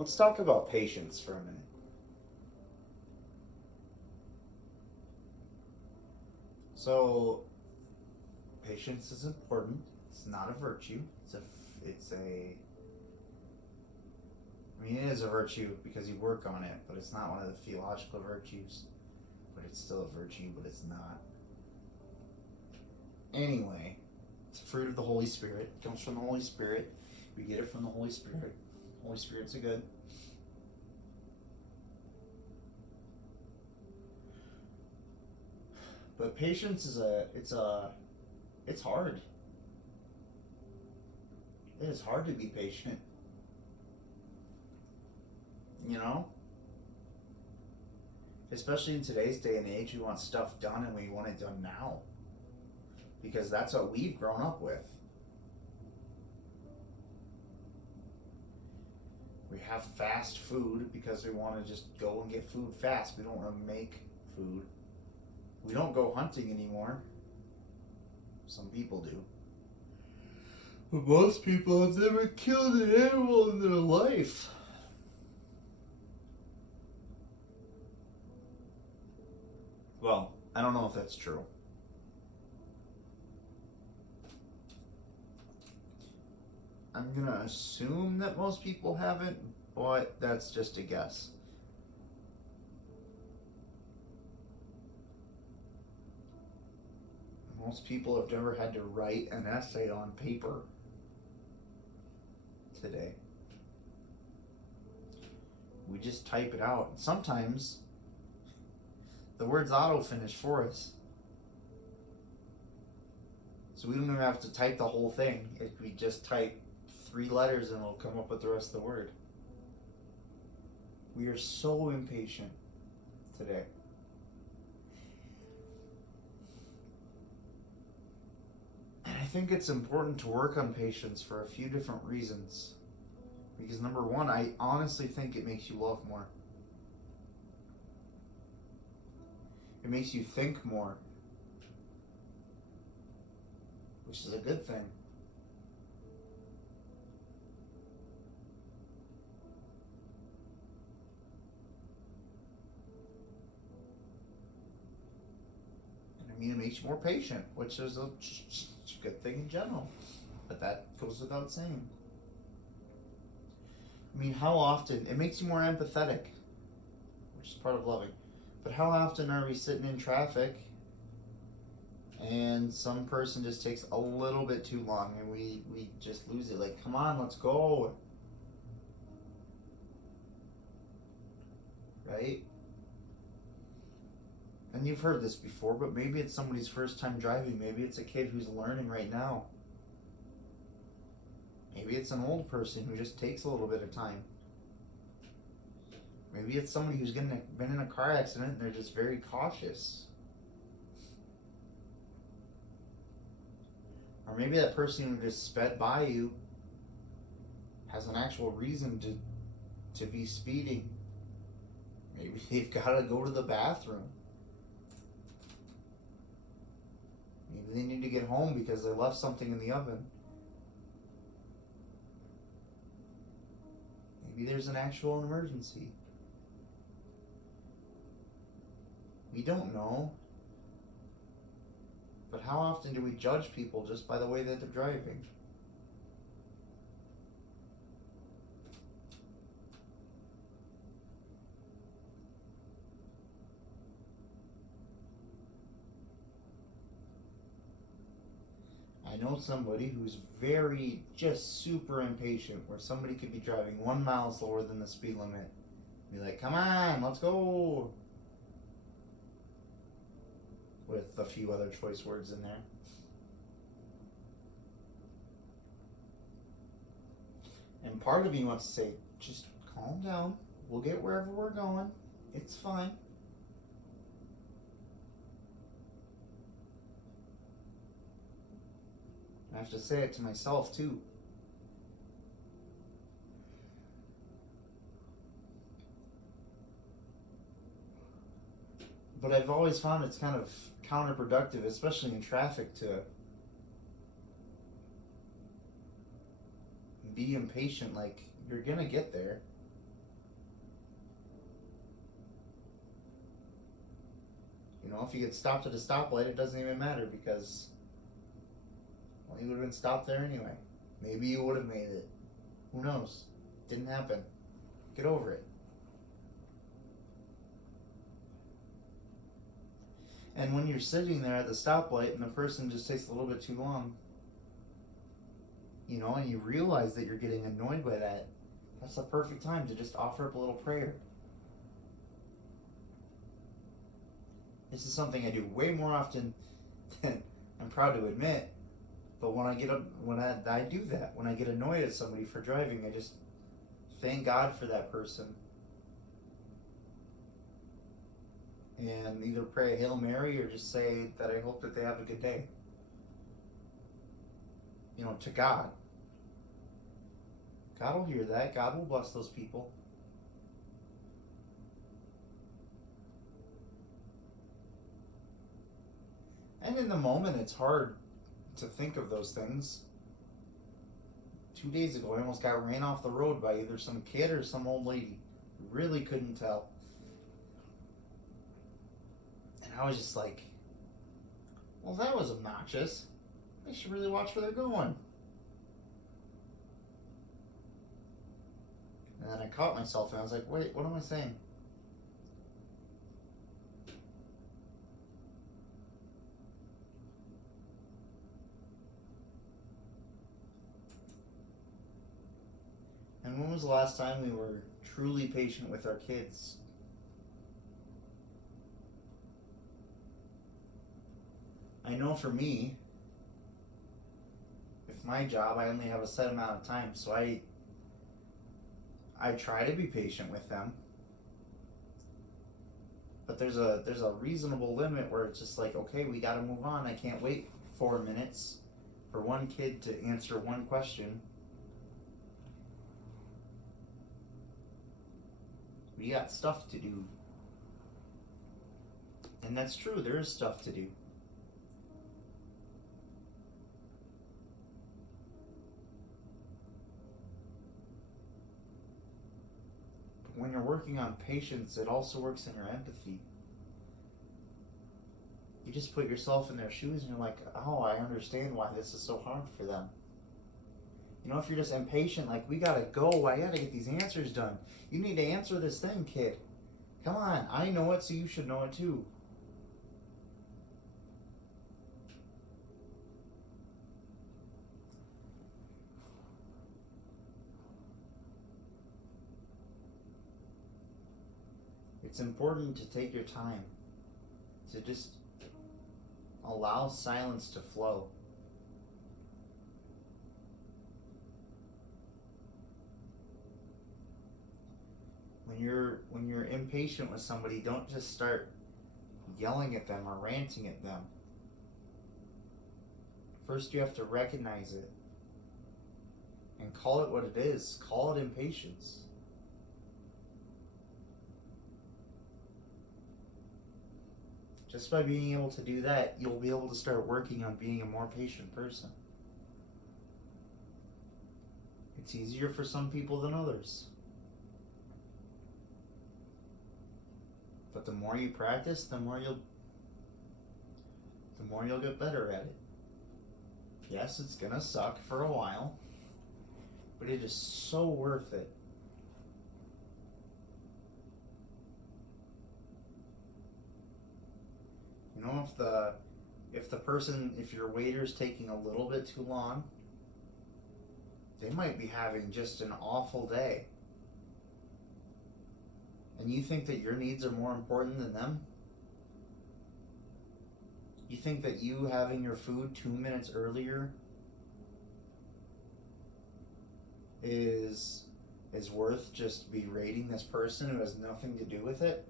Let's talk about patience for a minute. So, patience is important. It's not a virtue. I mean, it is a virtue because you work on it, but it's not one of the theological virtues. But it's still a virtue, but it's not. Anyway, it's a fruit of the Holy Spirit. It comes from the Holy Spirit. We get it from the Holy Spirit. Holy Spirit's a good. But patience is it's hard. It is hard to be patient. You know? Especially in today's day and age, we want stuff done and we want it done now. Because that's what we've grown up with. We have fast food because we want to just go and get food fast. We don't want to make food. We don't go hunting anymore. Some people do. But most people have never killed an animal in their life. Well, I don't know if that's true. I'm gonna assume that most people haven't, but that's just a guess. Most people have never had to write an essay on paper today. We just type it out. Sometimes the words auto-finish for us. So we don't even have to type the whole thing. If we just type 3 letters and it'll come up with the rest of the word. We are so impatient today. And I think it's important to work on patience for a few different reasons. Because number one, I honestly think it makes you love more. It makes you think more. Which is a good thing. And I mean, it makes you more patient, which is a good thing in general. But that goes without saying. I mean, how often, it makes you more empathetic, which is part of loving. But how often are we sitting in traffic and some person just takes a little bit too long and we just lose it? Like, come on, let's go. Right? And you've heard this before, but maybe it's somebody's first time driving. Maybe it's a kid who's learning right now. Maybe it's an old person who just takes a little bit of time. Maybe it's somebody who's been in a car accident and they're just very cautious. Or maybe that person who just sped by you has an actual reason to be speeding. Maybe they've got to go to the bathroom. Maybe they need to get home because they left something in the oven. Maybe there's an actual emergency. We don't know. But how often do we judge people just by the way that they're driving? I know somebody who's just super impatient, where somebody could be driving 1 mile slower than the speed limit. Be like, come on, let's go. With a few other choice words in there. And part of me wants to say, just calm down. We'll get wherever we're going. It's fine. I have to say it to myself too. But I've always found it's kind of counterproductive, especially in traffic, to be impatient. Like, you're gonna get there. If you get stopped at a stoplight, it doesn't even matter because, well, you would have been stopped there anyway. Maybe you would have made it. Who knows? Didn't happen. Get over it. And when you're sitting there at the stoplight and the person just takes a little bit too long, and you realize that you're getting annoyed by that, that's the perfect time to just offer up a little prayer. This is something I do way more often than I'm proud to admit. But when I do that, when I get annoyed at somebody for driving, I just thank God for that person. And either pray a Hail Mary or just say that I hope that they have a good day. To God. God will hear that. God will bless those people. And in the moment, it's hard to think of those things. 2 days ago, I almost got ran off the road by either some kid or some old lady. Really couldn't tell. And I was just like, well, that was obnoxious. They should really watch where they're going. And then I caught myself and I was like, wait, what am I saying? And when was the last time we were truly patient with our kids? I know for me, with my job, I only have a set amount of time, so I try to be patient with them. But there's a reasonable limit where it's just like, okay, we gotta move on. I can't wait 4 minutes for one kid to answer one question. We got stuff to do. And that's true, there is stuff to do. But when you're working on patience, it also works in your empathy. You just put yourself in their shoes and you're like, oh, I understand why this is so hard for them. If you're just impatient, like, we gotta go, I gotta get these answers done. You need to answer this thing, kid. Come on, I know it, so you should know it too. It's important to take your time, to just allow silence to flow. When you're impatient with somebody, don't just start yelling at them or ranting at them. First, you have to recognize it and call it what it is. Call it impatience. Just by being able to do that, you'll be able to start working on being a more patient person. It's easier for some people than others. But the more you practice, the more you'll get better at it. Yes, it's gonna suck for a while, but it is so worth it. If your waiter's taking a little bit too long, they might be having just an awful day. And you think that your needs are more important than them? You think that you having your food 2 minutes earlier is worth just berating this person who has nothing to do with it?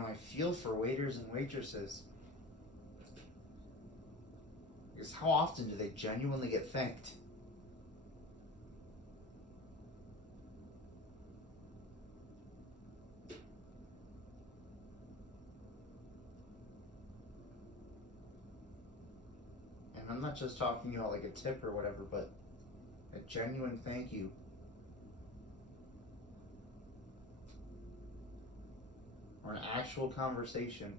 I feel for waiters and waitresses. Because how often do they genuinely get thanked? And I'm not just talking about like a tip or whatever, but a genuine thank you. Or an actual conversation.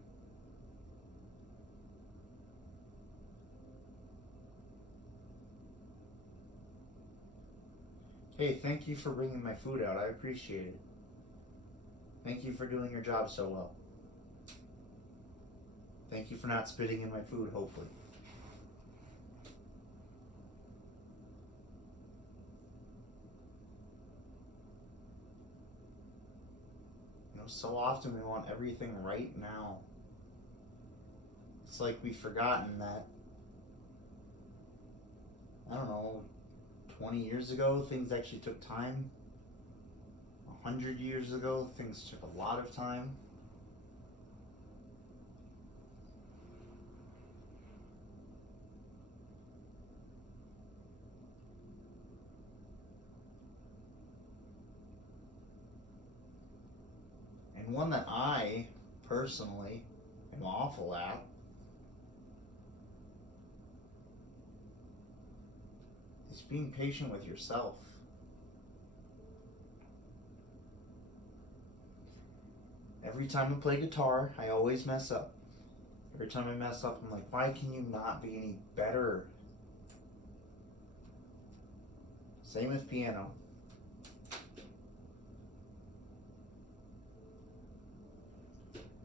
Hey, thank you for bringing my food out. I appreciate it. Thank you for doing your job so well. Thank you for not spitting in my food, hopefully. You know, so often we want everything right now. It's like we've forgotten that, I don't know, 20 years ago, things actually took time. 100 years ago, things took a lot of time. And one that I, personally, am awful at is being patient with yourself. Every time I play guitar, I always mess up. Every time I mess up, I'm like, why can you not be any better? Same with piano.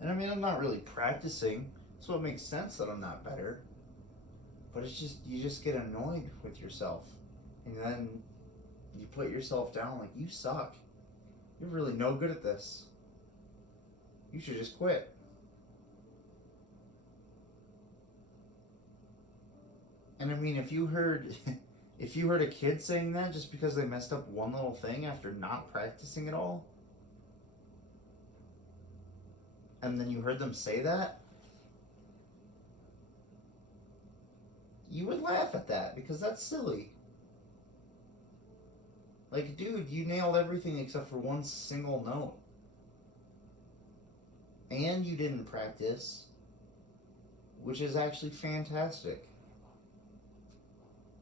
And I mean, I'm not really practicing, so it makes sense that I'm not better. But it's just, you just get annoyed with yourself. And then you put yourself down like, you suck. You're really no good at this. You should just quit. And I mean, if you heard a kid saying that just because they messed up one little thing after not practicing at all, and then you heard them say that, you would laugh at that because that's silly. Like, dude, you nailed everything except for one single note. And you didn't practice, which is actually fantastic.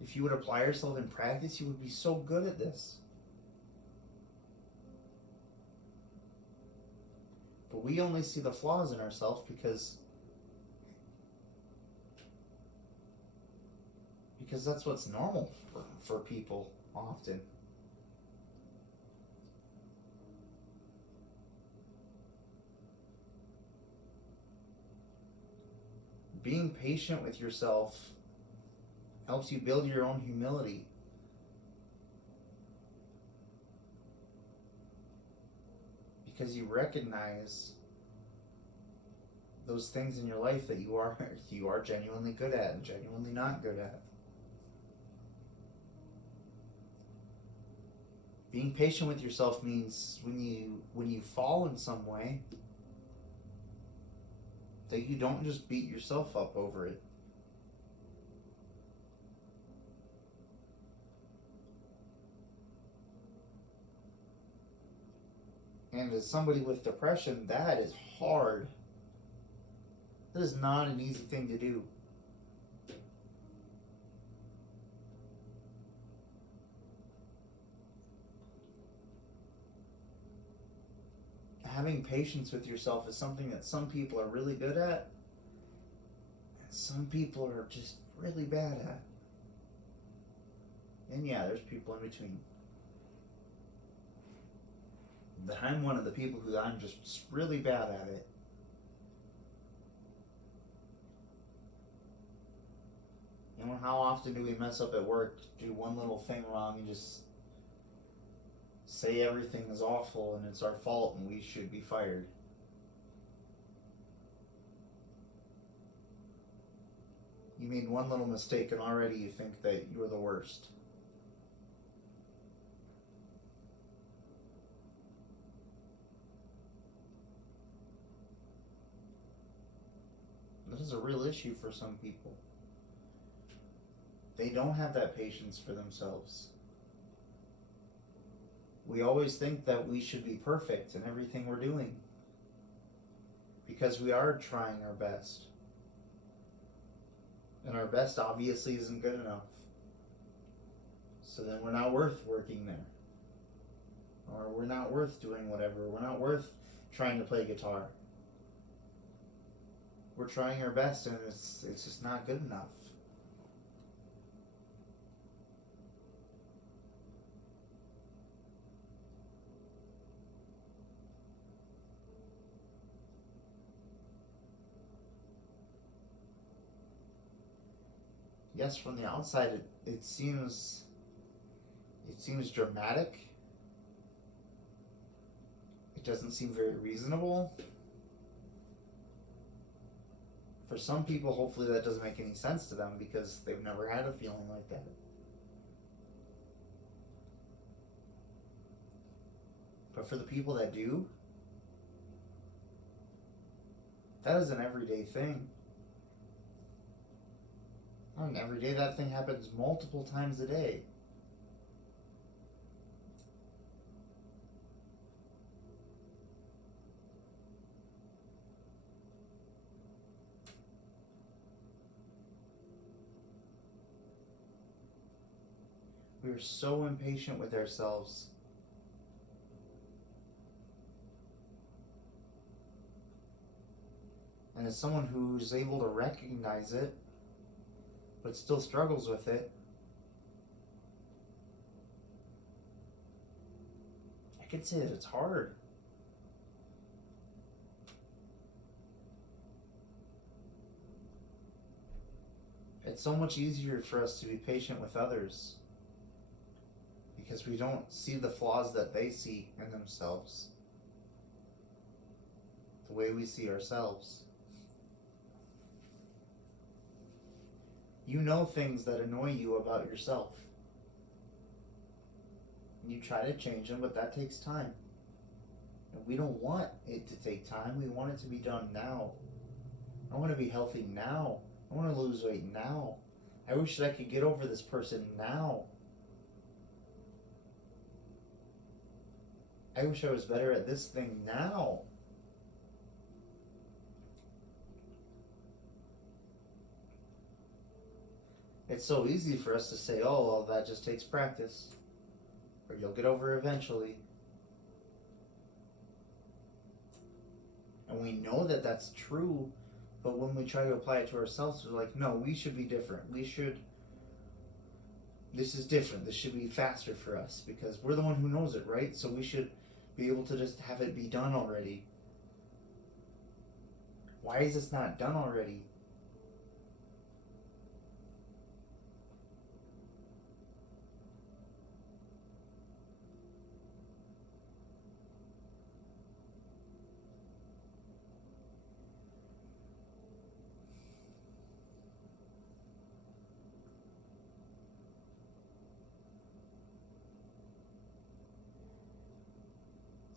If you would apply yourself in practice, you would be so good at this. But we only see the flaws in ourselves because that's what's normal for people often. Being patient with yourself helps you build your own humility. Because you recognize those things in your life that you are genuinely good at and genuinely not good at. Being patient with yourself means when you fall in some way, that you don't just beat yourself up over it. And as somebody with depression, that is hard. That is not an easy thing to do. Having patience with yourself is something that some people are really good at, and some people are just really bad at. And yeah, there's people in between. But I'm one of the people who I'm just really bad at it. You know, how often do we mess up at work, do one little thing wrong, and just say everything is awful and it's our fault and we should be fired? You made one little mistake and already you think that you're the worst. That is a real issue for some people. They don't have that patience for themselves. We always think that we should be perfect in everything we're doing because we are trying our best. And our best obviously isn't good enough. So then we're not worth working there. Or we're not worth doing whatever. We're not worth trying to play guitar. We're trying our best and it's just not good enough. Yes, from the outside it seems dramatic. It doesn't seem very reasonable. For some people, hopefully that doesn't make any sense to them because they've never had a feeling like that. But for the people that do, that is an everyday thing. I mean, every day that thing happens multiple times a day. We are so impatient with ourselves. And as someone who's able to recognize it, but still struggles with it, I could say that it's hard. It's so much easier for us to be patient with others because we don't see the flaws that they see in themselves the way we see ourselves. You know things that annoy you about yourself. And you try to change them, but that takes time. And we don't want it to take time. We want it to be done now. I want to be healthy now. I want to lose weight now. I wish that I could get over this person now. I wish I was better at this thing now. It's so easy for us to say, oh, well, that just takes practice. Or you'll get over it eventually. And we know that that's true, but when we try to apply it to ourselves, we're like, no, we should be different. This is different. This should be faster for us because we're the one who knows it, right? So we should be able to just have it be done already. Why is this not done already?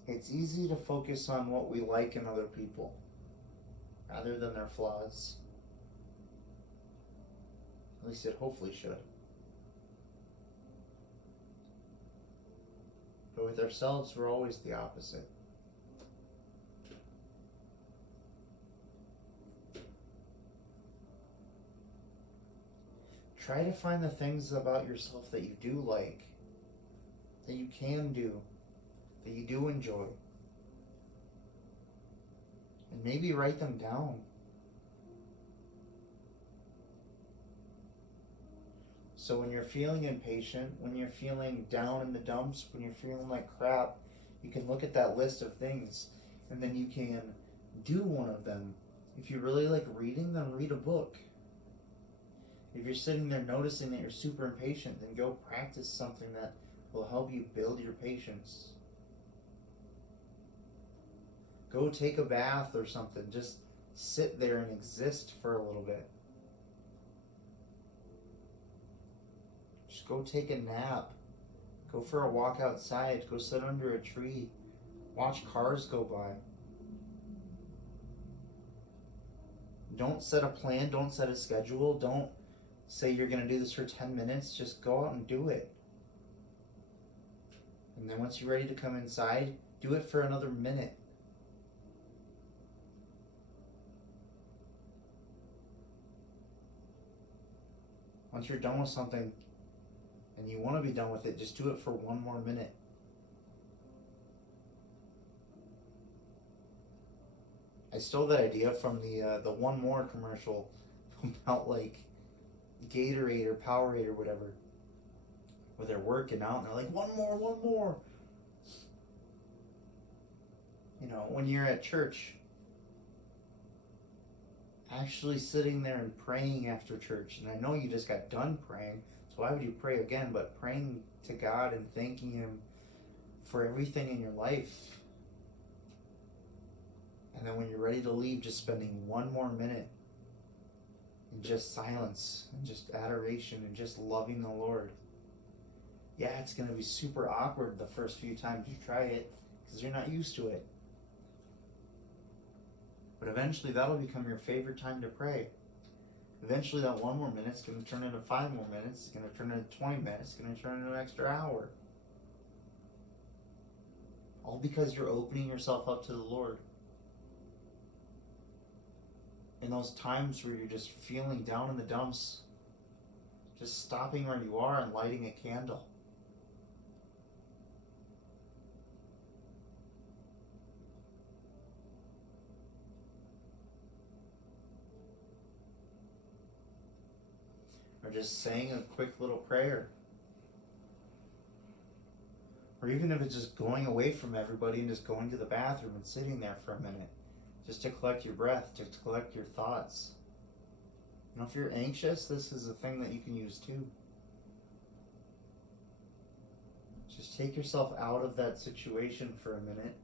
It's easy to focus on what we like in other people rather than their flaws. At least it hopefully should. But with ourselves, we're always the opposite. Try to find the things about yourself that you do like, that you can do, that you do enjoy. And maybe write them down. So when you're feeling impatient, when you're feeling down in the dumps, when you're feeling like crap, you can look at that list of things and then you can do one of them. If you really like reading, then read a book. If you're sitting there noticing that you're super impatient, then go practice something that will help you build your patience. Go take a bath or something. Just sit there and exist for a little bit. Just go take a nap. Go for a walk outside. Go sit under a tree. Watch cars go by. Don't set a plan. Don't set a schedule. Don't say you're going to do this for 10 minutes. Just go out and do it. And then once you're ready to come inside, do it for another minute. Once you're done with something and you want to be done with it, just do it for one more minute. I stole that idea from the One More commercial about like Gatorade or Powerade or whatever, where they're working out and they're like, one more, one more. You know, when you're at church, actually sitting there and praying after church, and I know you just got done praying, so why would you pray again? But praying to God and thanking Him for everything in your life. And then when you're ready to leave, just spending one more minute in just silence and just adoration and just loving the Lord. Yeah, it's going to be super awkward the first few times you try it because you're not used to it. But eventually that'll become your favorite time to pray. Eventually that one more minute's going to turn into 5 more minutes. It's going to turn into 20 minutes. It's going to turn into an extra hour. All because you're opening yourself up to the Lord. In those times where you're just feeling down in the dumps, just stopping where you are and lighting a candle. Or just saying a quick little prayer. Or even if it's just going away from everybody and just going to the bathroom and sitting there for a minute. Just to collect your breath, to collect your thoughts. You know, if you're anxious, this is a thing that you can use too. Just take yourself out of that situation for a minute.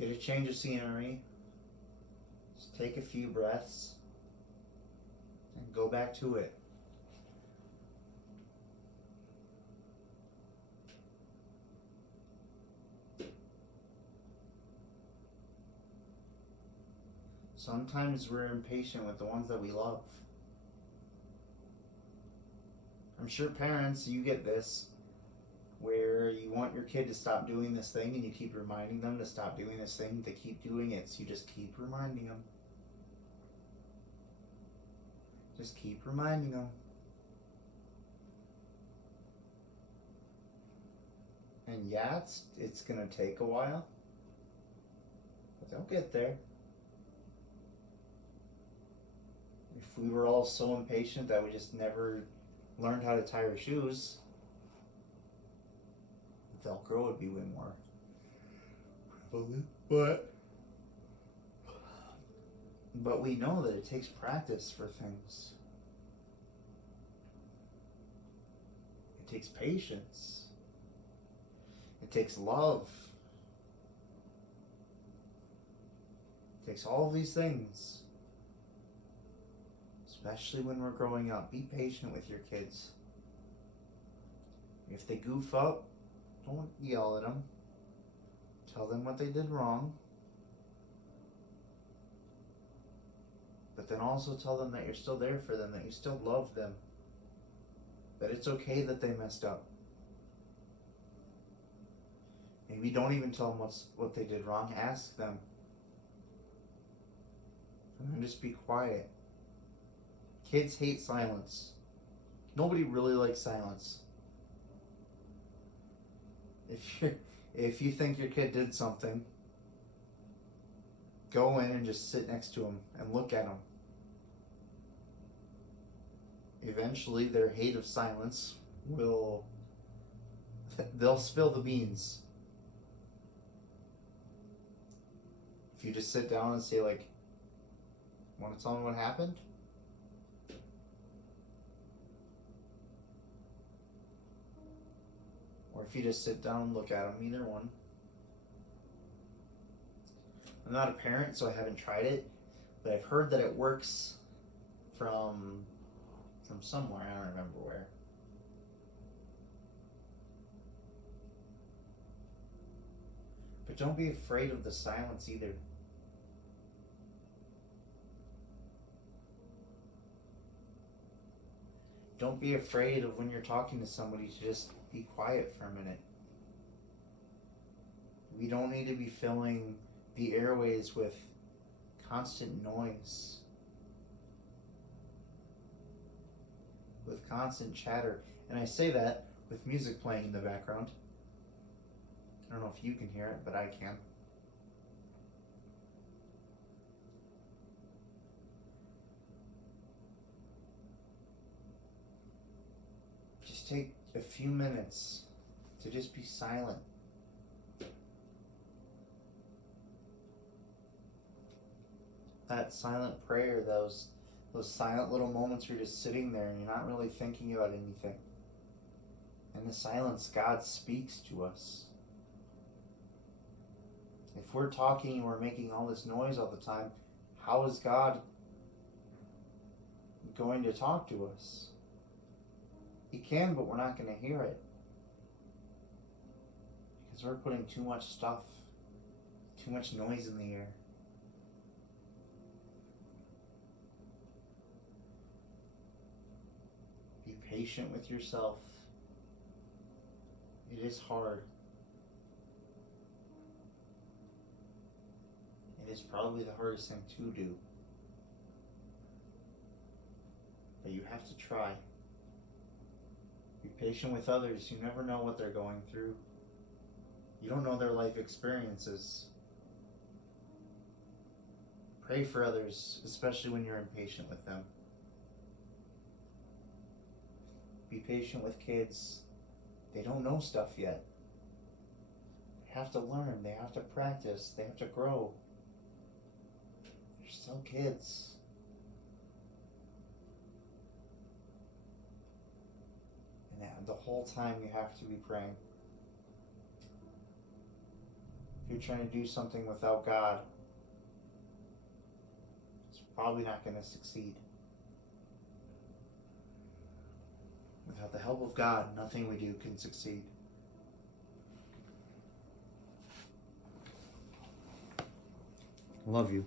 Get a change of scenery. Just take a few breaths. And go back to it. Sometimes we're impatient with the ones that we love. I'm sure parents, you get this, where you want your kid to stop doing this thing and you keep reminding them to stop doing this thing. They keep doing it, so you just keep reminding them. Just keep reminding them. And yeah, it's going to take a while, but they'll get there. If we were all so impatient that we just never learned how to tie our shoes, Velcro would be way more prevalent. But we know that it takes practice for things. It takes patience. It takes love. It takes all of these things. Especially when we're growing up. Be patient with your kids. If they goof up, don't yell at them. Tell them what they did wrong. But then also tell them that you're still there for them, that you still love them. That it's okay that they messed up. Maybe don't even tell them what they did wrong. Ask them. And then just be quiet. Kids hate silence. Nobody really likes silence. If you think your kid did something, go in and just sit next to them and look at them. Eventually, their hate of silence they'll spill the beans. If you just sit down and say, like, want to tell me what happened? Or if you just sit down and look at them, either one. I'm not a parent, so I haven't tried it, but I've heard that it works from somewhere, I don't remember where. But don't be afraid of the silence either. Don't be afraid of when you're talking to somebody to just be quiet for a minute. We don't need to be filling the airways with constant noise. with constant chatter. And I say that with music playing in the background. I don't know if you can hear it, but I can. Just take a few minutes to just be silent. That silent prayer, those silent little moments where you're just sitting there and you're not really thinking about anything. In the silence, God speaks to us. If we're talking and we're making all this noise all the time, how is God going to talk to us? He can, but we're not going to hear it. Because we're putting too much stuff, too much noise in the air. Be patient with yourself. It is hard. It is probably the hardest thing to do. But you have to try. Be patient with others. You never know what they're going through. You don't know their life experiences. Pray for others, especially when you're impatient with them. Be patient with kids. They don't know stuff yet. They have to learn. They have to practice. They have to grow. They're still kids. And the whole time you have to be praying. If you're trying to do something without God, it's probably not going to succeed. Without the help of God, nothing we do can succeed. Love you.